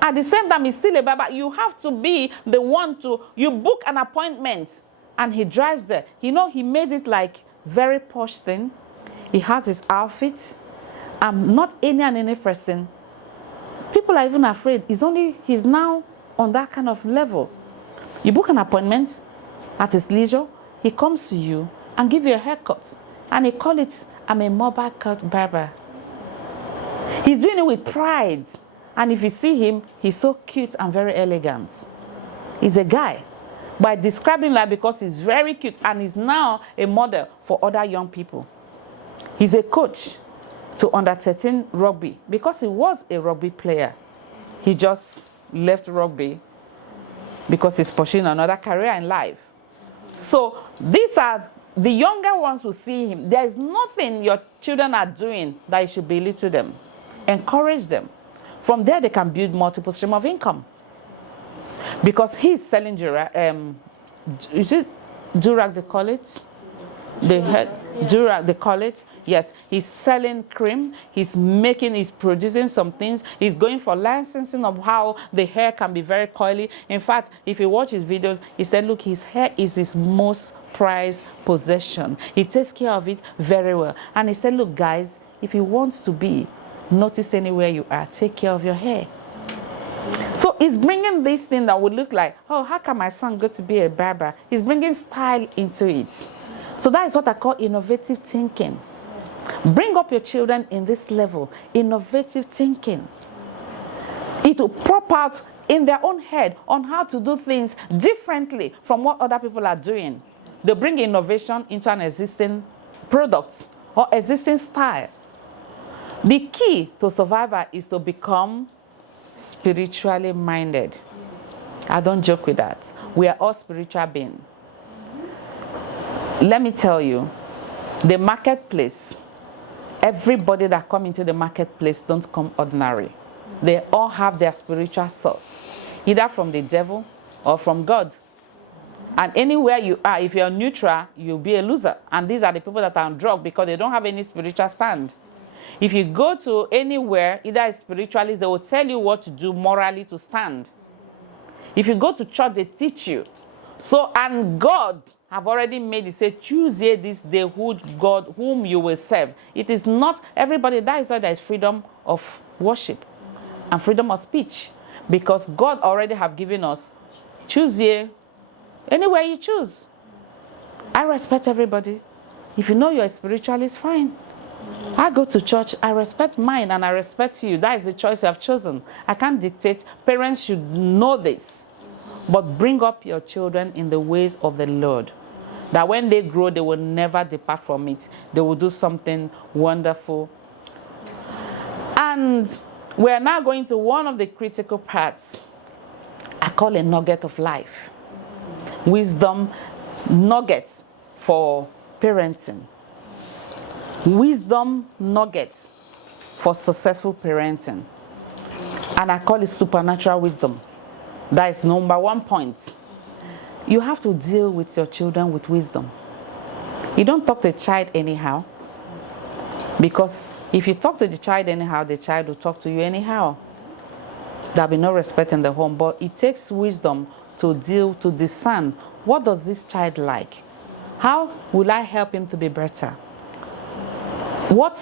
At the same time, he's still a barber. You have to be the one to, you book an appointment and he drives there. You know, he made it like very posh thing. He has his outfits. Not any person. People are even afraid. He's now on that kind of level. You book an appointment at his leisure. He comes to you and give you a haircut. And he call it, I'm a mobile cut barber. He's doing it with pride. And if you see him, he's so cute and very elegant. He's a guy. But I describe him like because he's very cute and he's now a model for other young people. He's a coach to under 13 rugby because he was a rugby player. He just left rugby because he's pursuing another career in life. So these are the younger ones who see him. There is nothing your children are doing that you should belittle them. Encourage them. From there, they can build multiple streams of income. Because he's selling is it Durag they call it? Durag they call it. Yes, he's selling cream. He's producing some things. He's going for licensing of how the hair can be very coily. In fact, if you watch his videos, he said, look, his hair is his most prized possession. He takes care of it very well. And he said, look, guys, if you want to be noticed anywhere you are, take care of your hair. So he's bringing this thing that would look like, oh, how can my son go to be a barber? He's bringing style into it. So that is what I call innovative thinking. Bring up your children in this level, innovative thinking. It will pop out in their own head on how to do things differently from what other people are doing. They bring innovation into an existing product or existing style. The key to survival is to become spiritually minded. I don't joke with that. We are all spiritual beings. Let me tell you, the marketplace, everybody that come into the marketplace don't come ordinary. They all have their spiritual source, either from the devil or from God. And anywhere you are, if you're neutral, you'll be a loser. And these are the people that are on drugs because they don't have any spiritual stand. If you go to anywhere, either a spiritualist, they will tell you what to do morally to stand. If you go to church, they teach you. So, and God have already made it say, choose ye this day God whom you will serve. It is not everybody. That is why there is freedom of worship and freedom of speech. Because God already have given us, choose ye anywhere you choose. I respect everybody. If you know you're a spiritualist, fine. I go to church, I respect mine and I respect you. That is the choice you have chosen. I can't dictate. Parents should know this. But bring up your children in the ways of the Lord. That when they grow, they will never depart from it. They will do something wonderful. And we're now going to one of the critical parts. I call a nugget of life. Wisdom nuggets for parenting. Wisdom nuggets for successful parenting. And I call it supernatural wisdom. That is number 1 point. You have to deal with your children with wisdom. You don't talk to a child anyhow. Because if you talk to the child anyhow, the child will talk to you anyhow. There'll be no respect in the home. But it takes wisdom to discern, what does this child like? How will I help him to be better? What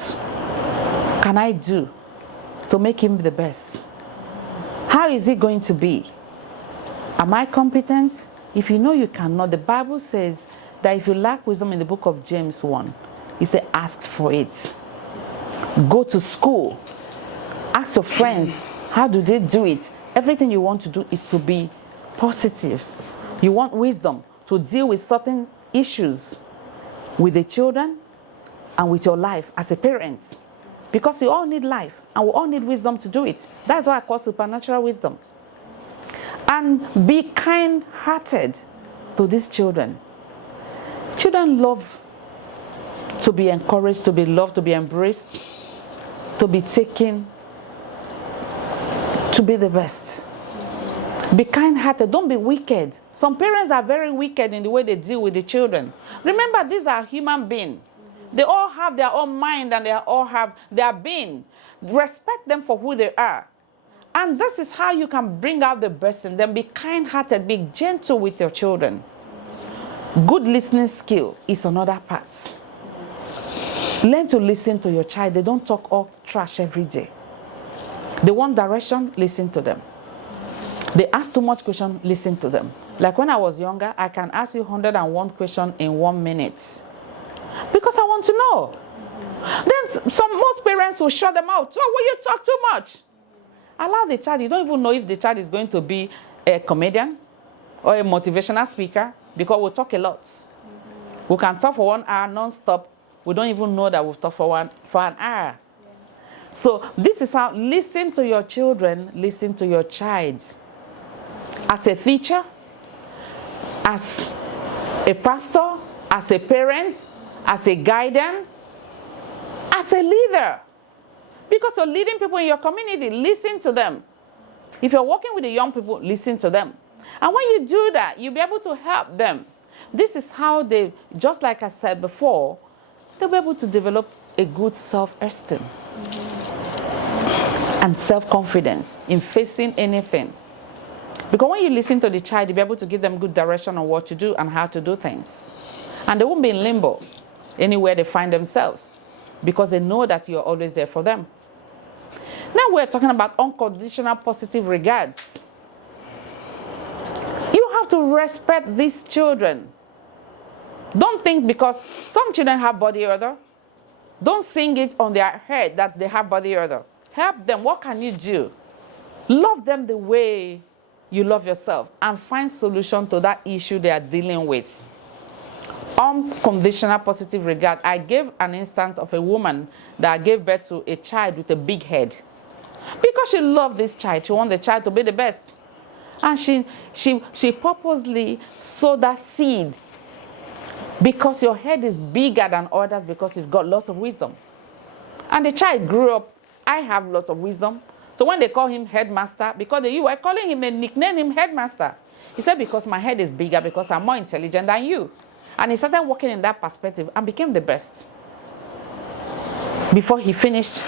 can I do to make him the best? How is he going to be? Am I competent? If you know you cannot, the Bible says that if you lack wisdom in the book of James 1, it says ask for it. Go to school. Ask your friends, how do they do it? Everything you want to do is to be positive. You want wisdom to deal with certain issues with the children and with your life as a parent. Because we all need life and we all need wisdom to do it. That's why I call supernatural wisdom. And be kind-hearted to these children. Children love to be encouraged, to be loved, to be embraced, to be taken, to be the best. Be kind-hearted. Don't be wicked. Some parents are very wicked in the way they deal with the children. Remember, these are human beings. They all have their own mind and they all have their being. Respect them for who they are. And this is how you can bring out the best in them. Be kind-hearted. Be gentle with your children. Good listening skill is another part. Learn to listen to your child. They don't talk all trash every day. They want direction, listen to them. They ask too much question, listen to them. Like when I was younger, I can ask you 101 questions in 1 minute. Because I want to know. Then most parents will shut them out. So will you talk too much? Allow the child. You don't even know if the child is going to be a comedian or a motivational speaker, because we'll talk a lot. We can talk for 1 hour non-stop. We don't even know that we'll talk for an hour. So this is how, listen to your children, listen to your child. As a teacher, as a pastor, as a parent, as a guardian, as a leader. Because you're leading people in your community, listen to them. If you're working with the young people, listen to them. And when you do that, you'll be able to help them. This is how they, just like I said before, they'll be able to develop a good self-esteem and self-confidence in facing anything. Because when you listen to the child, you'll be able to give them good direction on what to do and how to do things. And they won't be in limbo anywhere they find themselves, because they know that you're always there for them. Now we're talking about unconditional positive regards. You have to respect these children. Don't think because some children have body odor, don't sing it on their head that they have body odor. Help them. What can you do? Love them the way you love yourself and find solution to that issue they are dealing with. Unconditional positive regard. I gave an instance of a woman that gave birth to a child with a big head. Because she loved this child, she wanted the child to be the best. And she purposely sowed that seed. Because your head is bigger than others, because you've got lots of wisdom. And the child grew up. I have lots of wisdom. So when they call him headmaster, because you were calling him, they nicknamed him headmaster. He said, because my head is bigger, because I'm more intelligent than you. And he started working in that perspective and became the best. Before he finished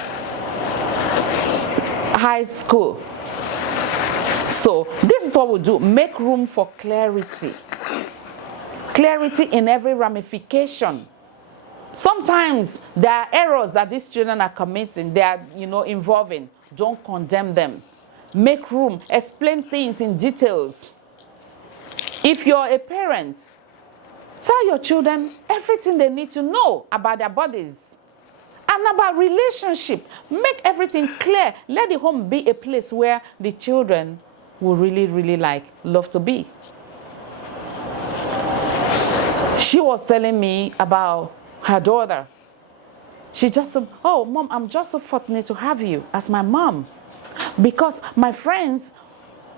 high school. So this is what we do. Make room for clarity. Clarity in every ramification. Sometimes there are errors that these children are committing. They are, involving. Don't condemn them. Make room. Explain things in details. If you're a parent, tell your children everything they need to know about their bodies and about relationship. Make everything clear. Let the home be a place where the children will really, really love to be. She was telling me about her daughter. She just said, oh, Mom, I'm just so fortunate to have you as my mom. Because my friends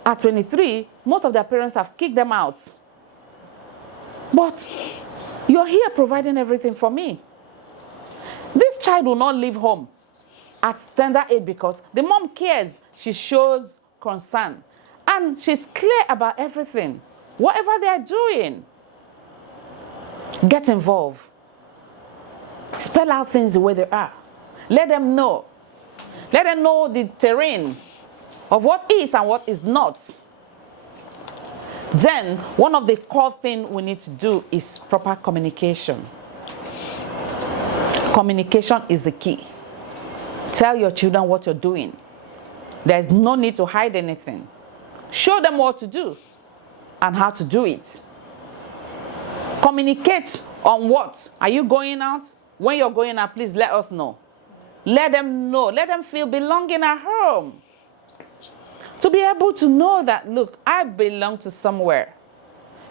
at 23, most of their parents have kicked them out. But you're here providing everything for me. This child will not leave home at standard age because the mom cares. She shows concern. And she's clear about everything. Whatever they're doing, get involved. Spell out things the way they are. Let them know. Let them know the terrain of what is and what is not. Then, one of the core things we need to do is proper communication. Communication is the key. Tell your children what you're doing. There's no need to hide anything. Show them what to do and how to do it. Communicate on what. Are you going out? When you're going out, please let us know. Let them know. Let them feel belonging at home. To be able to know that, look, I belong to somewhere.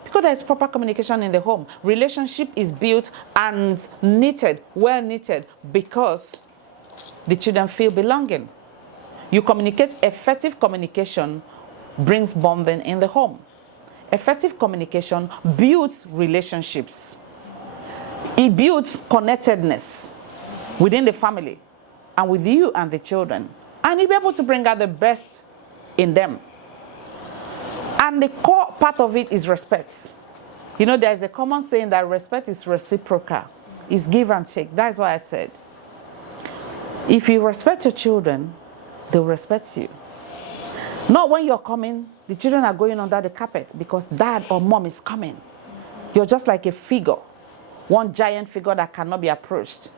Because there is proper communication in the home. Relationship is built and knitted, well knitted, because the children feel belonging. You communicate. Effective communication brings bonding in the home. Effective communication builds relationships. It builds connectedness within the family and with you and the children. And you'll be able to bring out the best in them. And the core part of it is respect. You know, there's a common saying that respect is reciprocal. It's give and take. That's what I said. If you respect your children, they'll respect you. Not when you're coming, the children are going under the carpet because dad or mom is coming. You're just like a figure, one giant figure that cannot be approached.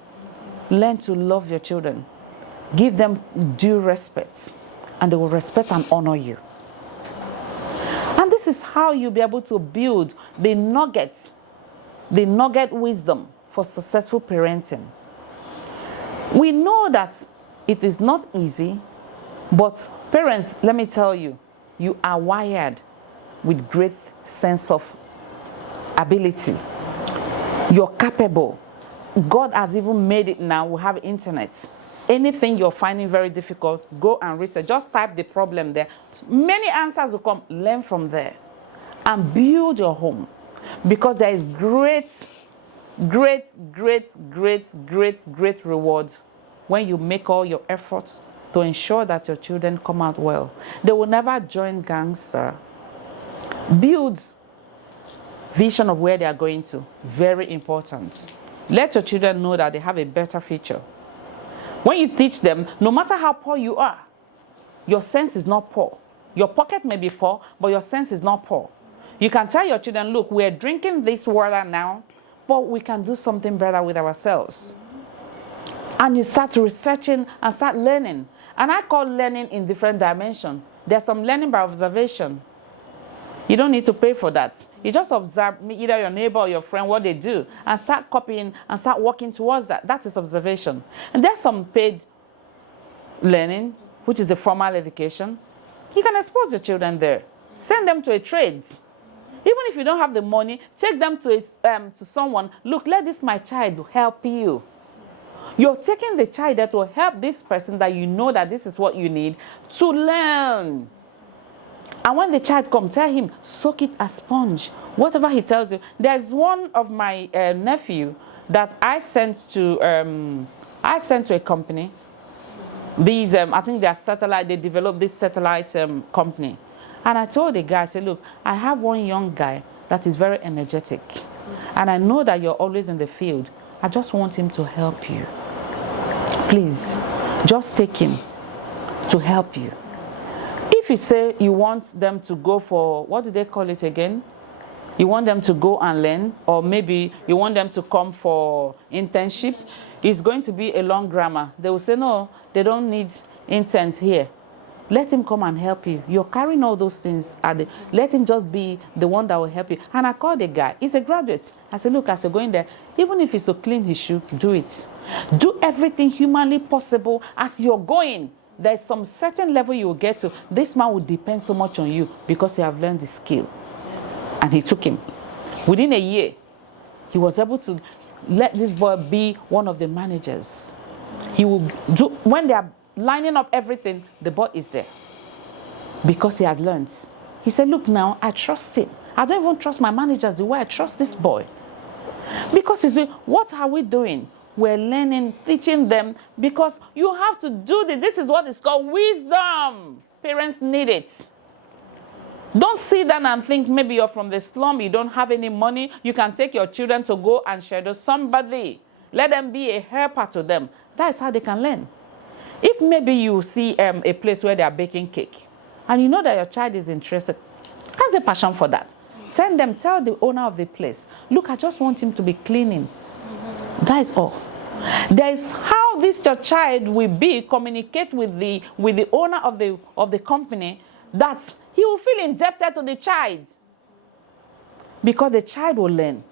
Learn to love your children. Give them due respect, and they will respect and honor you. And this is how you'll be able to build the nugget wisdom for successful parenting. We know that it is not easy, but parents, let me tell you, you are wired with great sense of ability. You're capable. God has even made it now. We have internet. Anything you're finding very difficult, go and research. Just type the problem there. Many answers will come. Learn from there and build your home, because there is great reward when you make all your efforts to ensure that your children come out well. They will never join gangs. Build vision of where they are going to. Very important. Let your children know that they have a better future. When you teach them, no matter how poor you are, your sense is not poor. Your pocket may be poor, but your sense is not poor. You can tell your children, look, we're drinking this water now, but we can do something better with ourselves. And you start researching and start learning. And I call learning in different dimensions. There's some learning by observation. You don't need to pay for that. You just observe either your neighbor or your friend, what they do, and start copying and start working towards that. That is observation. And there's some paid learning, which is the formal education. You can expose your children there. Send them to a trade. Even if you don't have the money, take them to someone. Look, let this my child help you. You're taking the child that will help this person that you know that this is what you need to learn. And when the child comes, tell him, soak it as sponge. Whatever he tells you. There's one of my nephew that I sent to a company. These, I think they are satellite. They developed this satellite company. And I told the guy, I said, look, I have one young guy that is very energetic. And I know that you're always in the field. I just want him to help you. Please, just take him to help you. If you say you want them to go for, what do they call it again? You want them to go and learn, or maybe you want them to come for internship, it's going to be a long grammar. They will say, no, they don't need interns here. Let him come and help you. You're carrying all those things. Let him just be the one that will help you. And I called the guy. He's a graduate. I said, look, as you're going there, even if it's to clean his shoe, do it. Do everything humanly possible as you're going. There's some certain level you will get to. This man will depend so much on you because you have learned the skill. And he took him. Within a year, he was able to let this boy be one of the managers. He will do, when they are lining up everything, the boy is there because he had learned. He said, look now, I trust him. I don't even trust my managers the way I trust this boy. Because he said, what are we doing? We're learning, teaching them, because you have to do this. This is what is called wisdom. Parents need it. Don't sit down and think maybe you're from the slum, you don't have any money, you can take your children to go and shadow somebody. Let them be a helper to them. That is how they can learn. If maybe you see a place where they are baking cake, and you know that your child is interested, has a passion for that, send them, tell the owner of the place, look, I just want him to be cleaning. That is all. There is how this your child will be, communicate with the owner of the company, that he will feel indebted to the child. Because the child will learn.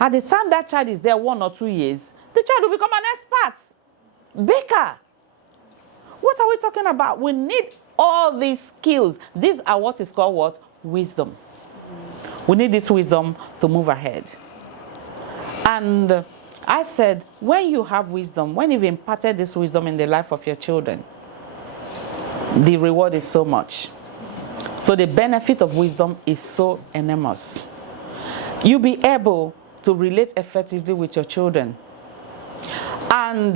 At the time that child is there 1 or 2 years, the child will become an expert. Baker. What are we talking about? We need all these skills. These are what is called what? Wisdom. We need this wisdom to move ahead. And I said, when you have wisdom, when you've imparted this wisdom in the life of your children, the reward is so much. So the benefit of wisdom is so enormous. You'll be able to relate effectively with your children. And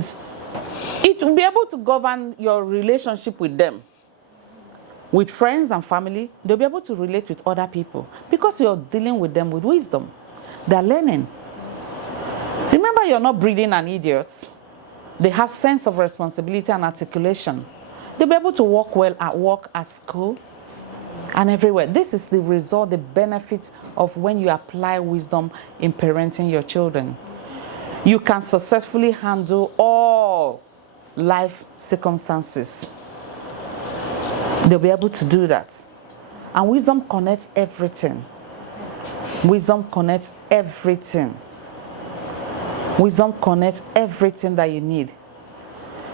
it will be able to govern your relationship with them. With friends and family, they'll be able to relate with other people because you're dealing with them with wisdom. They're learning. Remember, you're not breeding an idiot. They have sense of responsibility and articulation. They'll be able to work well at work, at school, and everywhere. This is the result, the benefit of when you apply wisdom in parenting your children. You can successfully handle all life circumstances. They'll be able to do that. And wisdom connects everything. Wisdom connects everything. Wisdom connects everything that you need.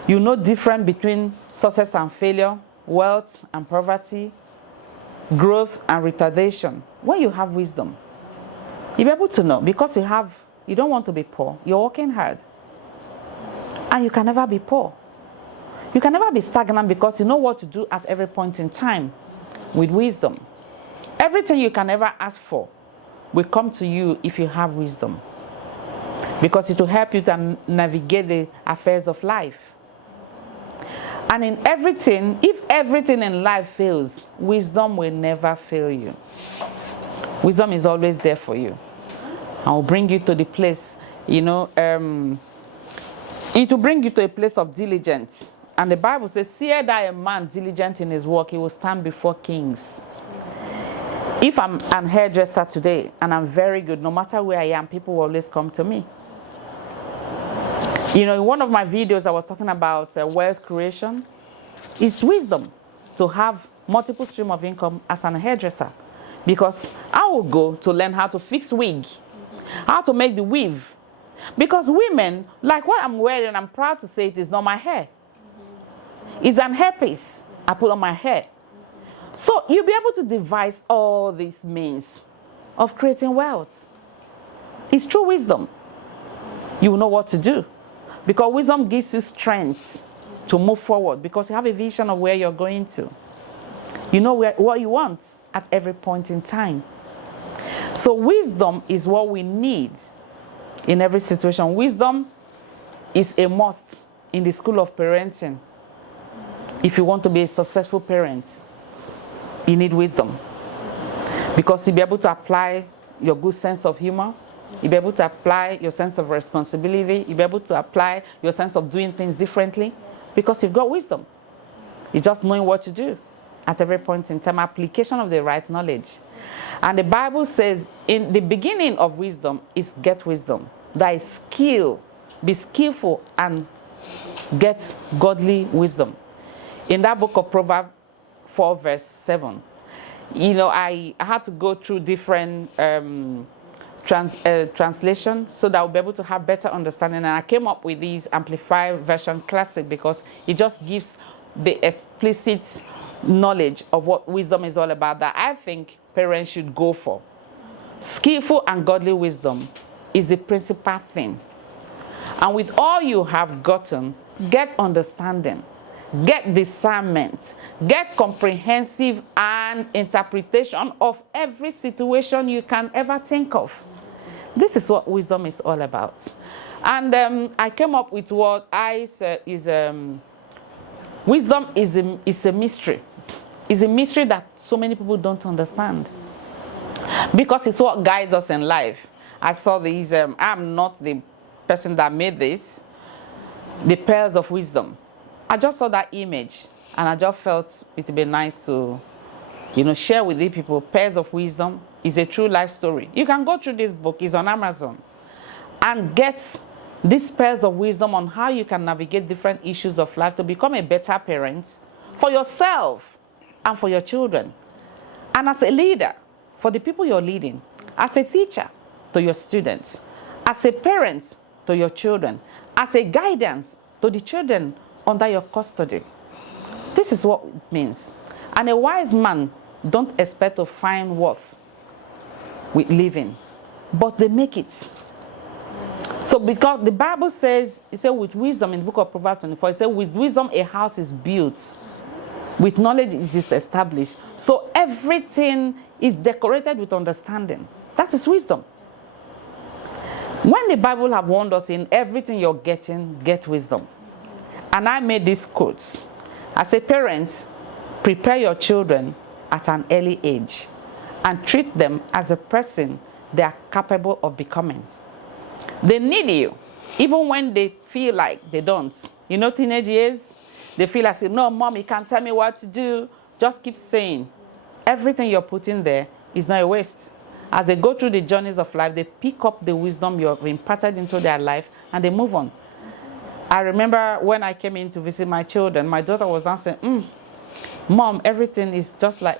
You know difference between success and failure, wealth and poverty, growth and retardation. When you have wisdom, you'll be able to know, because you don't want to be poor. You're working hard. And you can never be poor. You can never be stagnant because you know what to do at every point in time with wisdom. Everything you can ever ask for will come to you if you have wisdom, because it will help you to navigate the affairs of life. And in everything, if everything in life fails, wisdom will never fail you. Wisdom is always there for you. And will bring you to the place, it will bring you to a place of diligence. And the Bible says, see that a man diligent in his work, he will stand before kings. If I'm an hairdresser today and I'm very good, no matter where I am, people will always come to me. In one of my videos, I was talking about wealth creation. It's wisdom to have multiple streams of income as an hairdresser. Because I will go to learn how to fix wig, how to make the weave. Because women, like what I'm wearing, I'm proud to say it is not my hair. It's an hairpiece I put on my hair. So you'll be able to devise all these means of creating wealth. It's true wisdom. You will know what to do. Because wisdom gives you strength to move forward, because you have a vision of where you're going to. You know what you want at every point in time. So wisdom is what we need in every situation. Wisdom is a must in the school of parenting. If you want to be a successful parent, you need wisdom. Because you'll be able to apply your good sense of humor. You'll be able to apply your sense of responsibility. You'll be able to apply your sense of doing things differently. Because you've got wisdom. You're just knowing what to do at every point in time. Application of the right knowledge. And the Bible says, in the beginning of wisdom is get wisdom. That is skill. Be skillful and get godly wisdom. In that book of Proverbs 4 verse 7, I had to go through different translation so that I'll be able to have better understanding. And I came up with this Amplified Version Classic because it just gives the explicit knowledge of what wisdom is all about that I think parents should go for. Skillful and godly wisdom is the principal thing. And with all you have gotten, get understanding, get discernment, get comprehensive and interpretation of every situation you can ever think of. This is what wisdom is all about. And I came up with what I said is wisdom is a mystery. It's a mystery that so many people don't understand. Because it's what guides us in life. I saw these, I'm not the person that made this, the pearls of wisdom. I just saw that image and I just felt it would be nice to, share with the people. Pearls of Wisdom is a true life story. You can go through this book, it's on Amazon, and get these pearls of wisdom on how you can navigate different issues of life to become a better parent for yourself and for your children. And as a leader, for the people you're leading, as a teacher to your students, as a parent to your children, as a guidance to the children under your custody. This is what it means. And a wise man don't expect to find worth with living, but they make it. So because the Bible says, it says with wisdom in the book of Proverbs 24, it says with wisdom a house is built, with knowledge it is established. So everything is decorated with understanding. That is wisdom. When the Bible have warned us in everything you're getting, get wisdom. And I made these quotes. I say, parents, prepare your children at an early age and treat them as a person they are capable of becoming. They need you, even when they feel like they don't. You know, teenage years, they feel like, no, mom, you can't tell me what to do. Just keep saying. Everything you're putting there is not a waste. As they go through the journeys of life, they pick up the wisdom you have imparted into their life, and they move on. I remember when I came in to visit my children, my daughter was now saying, Mom, everything is just like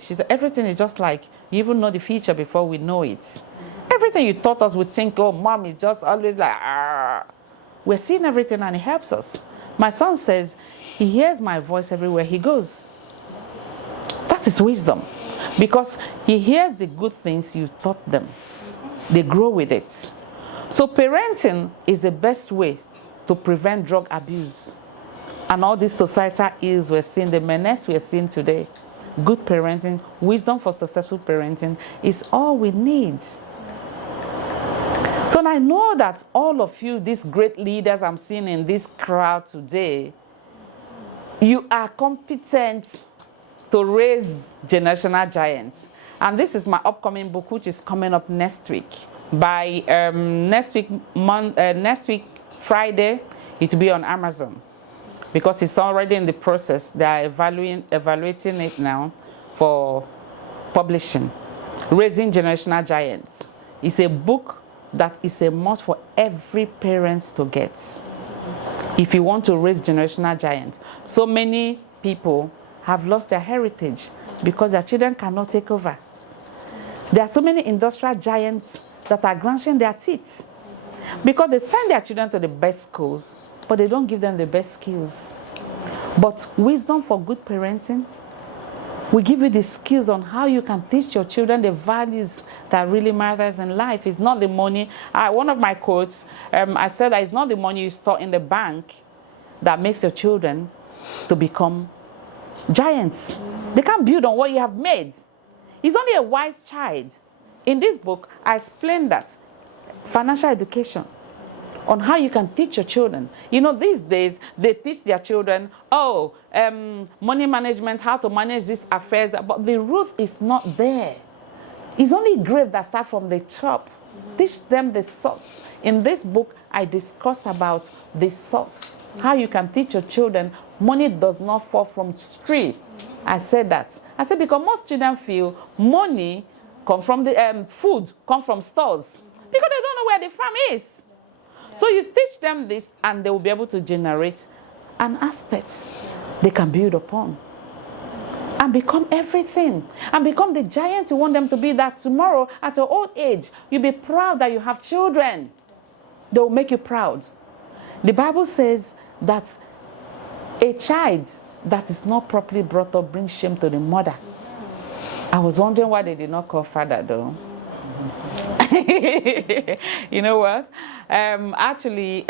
she said, everything is just like, you even know the future before we know it. Everything you taught us, we think, oh, mom is just always like, ah. We're seeing everything and it helps us. My son says, he hears my voice everywhere he goes. That is wisdom. Because he hears the good things you taught them. They grow with it. So parenting is the best way to prevent drug abuse. And all these societal ills we're seeing, the menace we're seeing today. Good parenting, wisdom for successful parenting is all we need. So I know that all of you, these great leaders I'm seeing in this crowd today, you are competent to raise generational giants. And this is my upcoming book, which is coming up next week. By next week Friday, it will be on Amazon. Because it's already in the process. They are evaluating it now for publishing. Raising Generational Giants. It's a book that is a must for every parent to get. If you want to raise generational giants. So many people have lost their heritage because their children cannot take over. There are so many industrial giants that are grinding their teeth because they send their children to the best schools, but they don't give them the best skills. But wisdom for good parenting will give you the skills on how you can teach your children the values that really matters in life. It's not the money. One of my quotes, I said that it's not the money you store in the bank that makes your children to become giants. They can't build on what you have made. It's only a wise child. In this book, I explained that financial education, on how you can teach your children. You know, these days, they teach their children, money management, how to manage these affairs, but the root is not there. It's only grave that starts from the top. Teach them the source. In this book, I discuss about the source, how you can teach your children money does not fall from tree. I said that. I said because most children feel money come from the food, come from stores, because they don't know where the farm is. So you teach them this, and they will be able to generate an aspect they can build upon and become everything and become the giant you want them to be, that tomorrow at your old age, you'll be proud that you have children. They will make you proud. The Bible says that a child that is not properly brought up brings shame to the mother. I was wondering why they did not call father, though. You know what? Actually,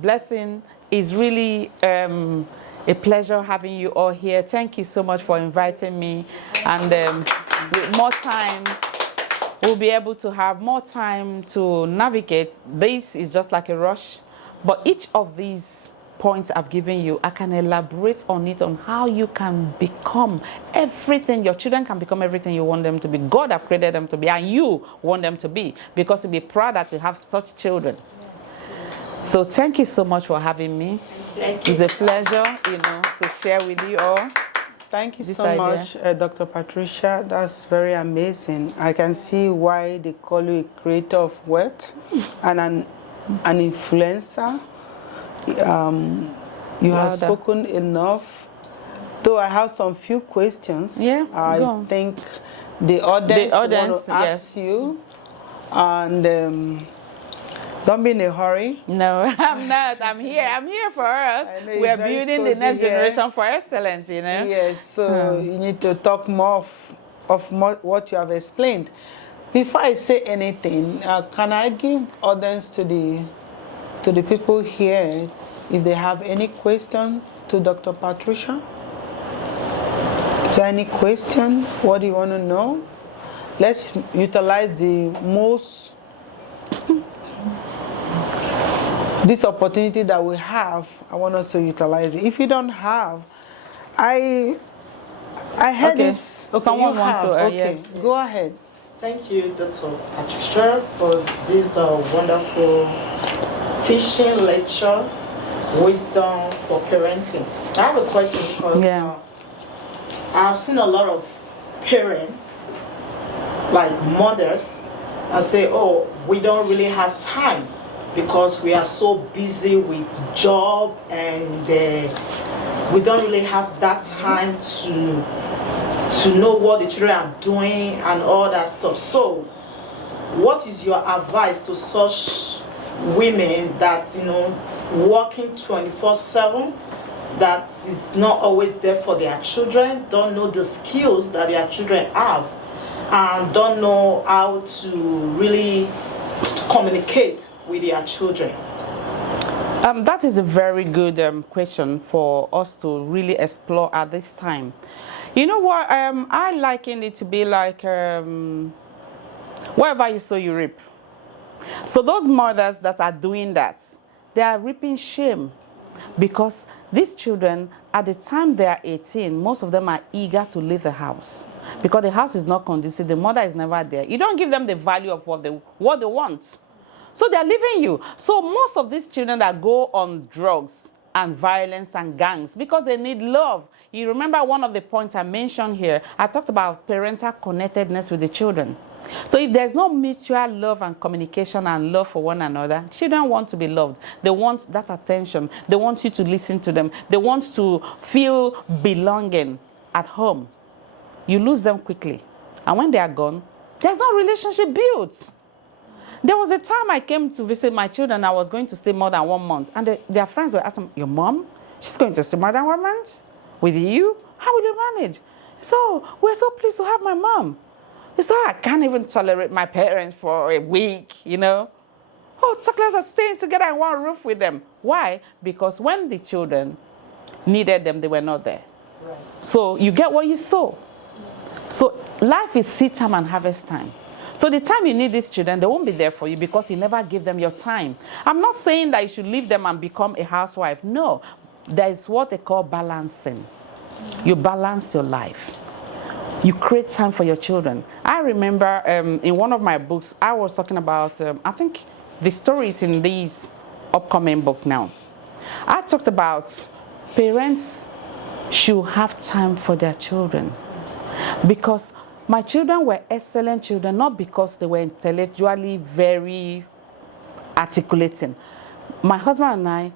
Blessing, is really a pleasure having you all here. Thank you so much for inviting me. And with more time, we'll be able to have more time to navigate. This is just like a rush. But each of these points I've given you, I can elaborate on it, on how you can become everything. Your children can become everything you want them to be. God has created them to be, and you want them to be, because you'll be proud that you have such children. So thank you so much for having me. It's a pleasure, to share with you all. Thank you so much, Dr. Patricia. That's very amazing. I can see why they call you a creator of wealth and an influencer. You have spoken enough. Though I have some few questions. Yeah, I think the audience want to ask you. And don't be in a hurry. No, I'm not. I'm here. I'm here for us. We're building the next generation for excellence, Yes, so you need to talk more of what you have explained. If I say anything, can I give audience to the people here if they have any question to Dr. Patricia? Is there any question? What do you want to know? Let's utilize the most this opportunity that we have. I want us to utilize it. If you don't have, I heard this. Okay, someone wants to. Okay, yes. Go ahead. Thank you, Dr. Patricia, for this wonderful teaching lecture, wisdom for parenting. I have a question because I've seen a lot of parents, like mothers, and say, oh, we don't really have time because we are so busy with job and we don't really have that time to know what the children are doing and all that stuff. So what is your advice to such women that, you know, working 24/7, that is not always there for their children, don't know the skills that their children have, and don't know how to really communicate with their children? That is a very good question for us to really explore at this time. You know what? I liken it to be like wherever you sow, you reap. So those mothers that are doing that, they are reaping shame, because these children, at the time they are 18, most of them are eager to leave the house because the house is not conducive. The mother is never there. You don't give them the value of what they want. So they're leaving you. So most of these children that go on drugs and violence and gangs, because they need love. You remember one of the points I mentioned here, I talked about parental connectedness with the children. So if there's no mutual love and communication and love for one another, children want to be loved. They want that attention. They want you to listen to them. They want to feel belonging at home. You lose them quickly. And when they are gone, there's no relationship built. There was a time I came to visit my children. I was going to stay more than 1 month. And their friends were asking, your mom? She's going to stay more than 1 month? With you? How will you manage? So, we're so pleased to have my mom. So I can't even tolerate my parents for a week, you know. Oh, chocolates are staying together in one roof with them. Why? Because when the children needed them, they were not there. Right. So you get what you sow. So life is seed time and harvest time. So the time you need these children, they won't be there for you because you never give them your time. I'm not saying that you should leave them and become a housewife. No, there is what they call balancing. You balance your life. You create time for your children. I remember in one of my books, I was talking about, I think the stories in this upcoming book now. I talked about parents should have time for their children. Because my children were excellent children, not because they were intellectually very articulating. My husband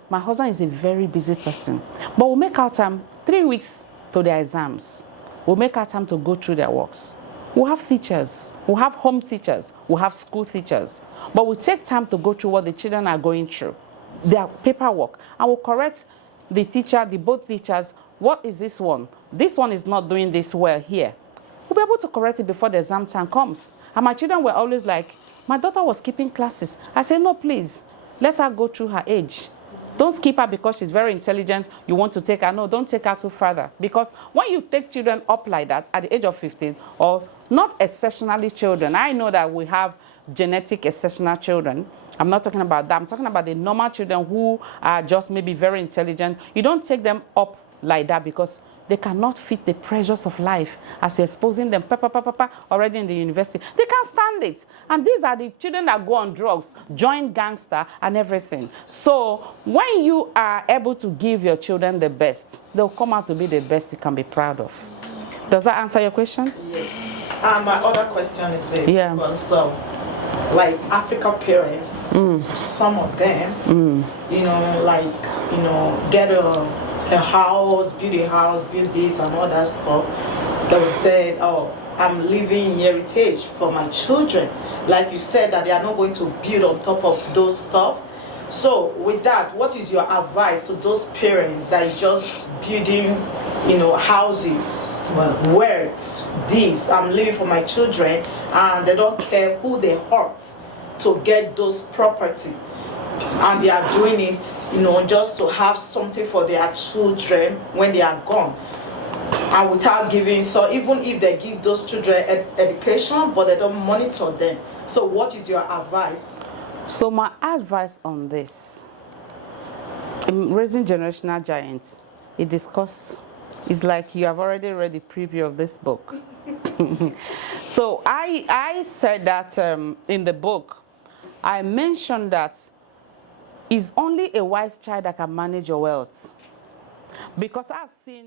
is a very busy person. But we'll make our time 3 weeks to their exams. We'll make our time to go through their works. We'll have teachers. We'll have home teachers. We'll have school teachers. But we'll take time to go through what the children are going through, their paperwork. And we'll correct the teacher, both teachers. What is this one? This one is not doing this well here. We'll be able to correct it before the exam time comes. And my children were always like, my daughter was skipping classes. I said, no, please, let her go through her age. Don't skip her because she's very intelligent. You want to take her. No, don't take her too further. Because when you take children up like that at the age of 15, or not exceptionally children, I know that we have genetic exceptional children. I'm not talking about that. I'm talking about the normal children who are just maybe very intelligent. You don't take them up like that because they cannot fit the pressures of life as you're exposing them already in the university. They can't stand it. And these are the children that go on drugs, join gangster and everything. So when you are able to give your children the best, they'll come out to be the best you can be proud of. Does that answer your question? Yes. My other question is this. Yeah. Because, like African parents, some of them, get a house, build this and all that stuff. They said, oh, I'm leaving heritage for my children. Like you said, that they are not going to build on top of those stuff. So with that, what is your advice to those parents that are just building houses, words, this, I'm living for my children, and they don't care who they hurt to get those property. And they are doing it, just to have something for their children when they are gone. And without giving, so even if they give those children education, but they don't monitor them. So what is your advice? So my advice on this, in raising generational giants, it's like you have already read the preview of this book. So I said that in the book, I mentioned that it's only a wise child that can manage your wealth. Because I've seen